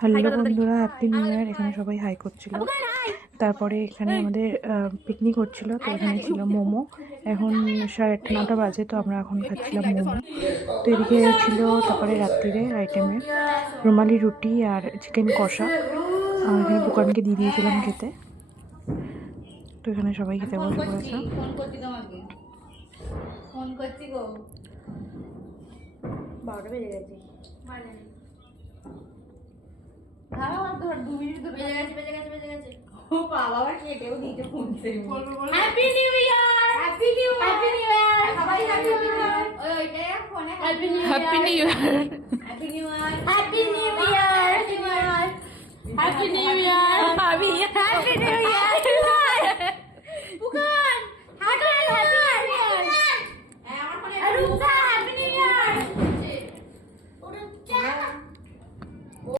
Hello বন্ধুরা, happy new year. এখানে সবাই হাই করছিল। তারপরে এখানে আমাদের পিকনিক হচ্ছিল, তো এখানে ছিল মোমো। এখন 8:30-9টা বাজে, তো আমরা এখন খাচ্ছিলাম মোমো। তো এদিকে ছিল তারপরে রাত্রিরে আইটেমে রুমালি রুটি আর চিকেন কষা। এখানে দোকানকে দিয়ে দিয়েছিলাম খেতে। তো এখানে সবাই খেতে বসে পড়েছে। ফোন করছি গো, 12টা বেজে গেছে। Happy new year, happy new year, সবাই হ্যাপি নিউ ইয়ার। ওই ওইটা ফোনে happy new year, happy new year, happy new year.